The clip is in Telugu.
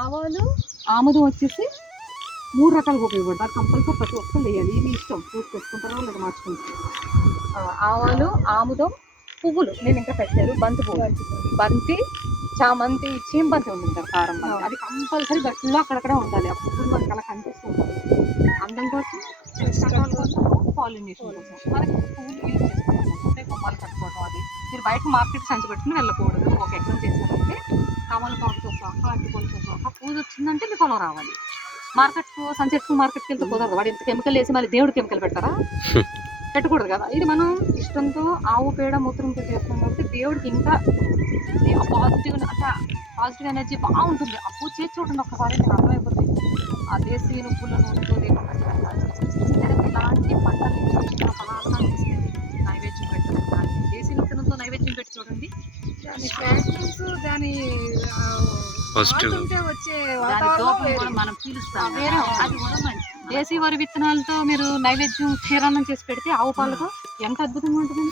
ఆవాలు ఆముదం వచ్చేసి 3 రకాలుగా ఉపయోగపడతారు. కంపల్సరీ ప్రతి ఒక్కరు వేయాలి. ఇది ఇష్టం చూసి పెట్టుకుంటారో లేదా మార్చుకుంటారు. ఆవాలు, ఆముదం, పువ్వులు నేను ఇంకా పెట్టారు. బంతి పువ్వు, బంతి, చామంతి, చీంబంతి ఉంటుంది కదా, కారం బంతి, అది కంపల్సరీ గట్టిలో అక్కడక్కడ ఉండాలి. ఆ పువ్వులు మనకి అలా కనిపిస్తుంటాయి. అందం కోసం, రకాల కోసం, పాలినేషన్ కోసం మనకి పువ్వులు యూజ్ చేసుకుంటాం. అంటే గుమ్మాలు కట్టుకోవడం. అది మీరు బయట మార్కెట్ సంచి పెట్టుకుని వెళ్ళకూడదు. ఒక ఎకరం చేశారంటే తమలపాకుతో సహా, అరటిపళ్ళతో సహా పూజ వచ్చిందంటే మీకు పొలం రావాలి. మార్కెట్కు సంచెట్కు మార్కెట్కి వెళ్తే కుదరదు. వాడు ఇంత కెమికల్ వేసి మళ్ళీ దేవుడు కెమికల్ పెడతారా? పెట్టకూడదు కదా. ఇది మనం ఇష్టంతో ఆవు పేడ మూత్రంతో చేస్తాం కాబట్టి దేవుడికి ఇంకా పాజిటివ్, అంటే పాజిటివ్ ఎనర్జీ బాగుంటుంది. ఆ పూజ చేసి చూడండి ఒక్కసారి మీకు అర్థమైపోతుంది. ఆ దేశీ నువ్వుల నూనెతో దీపం పెట్టాలి. ఇలాంటి పంటల నుంచి వచ్చిన పదార్థాలు తీసుకెళ్ళి నైవేద్యం పెట్టడం కానీ, దేశీ విత్తనంతో నైవేద్యం పెట్టి చూడండి. దాని ఫ్రాగ్రెన్స్, దాని వాడుతుంటే వచ్చే వాతావరణం మనం పీలుస్తాం. వేరే అది కూడా మంచి దేశీ వరి విత్తనాలతో మీరు నైవేద్యం క్షీరాన్నం చేసి పెడితే ఆవు పాలతో ఎంత అద్భుతంగా ఉంటుంది.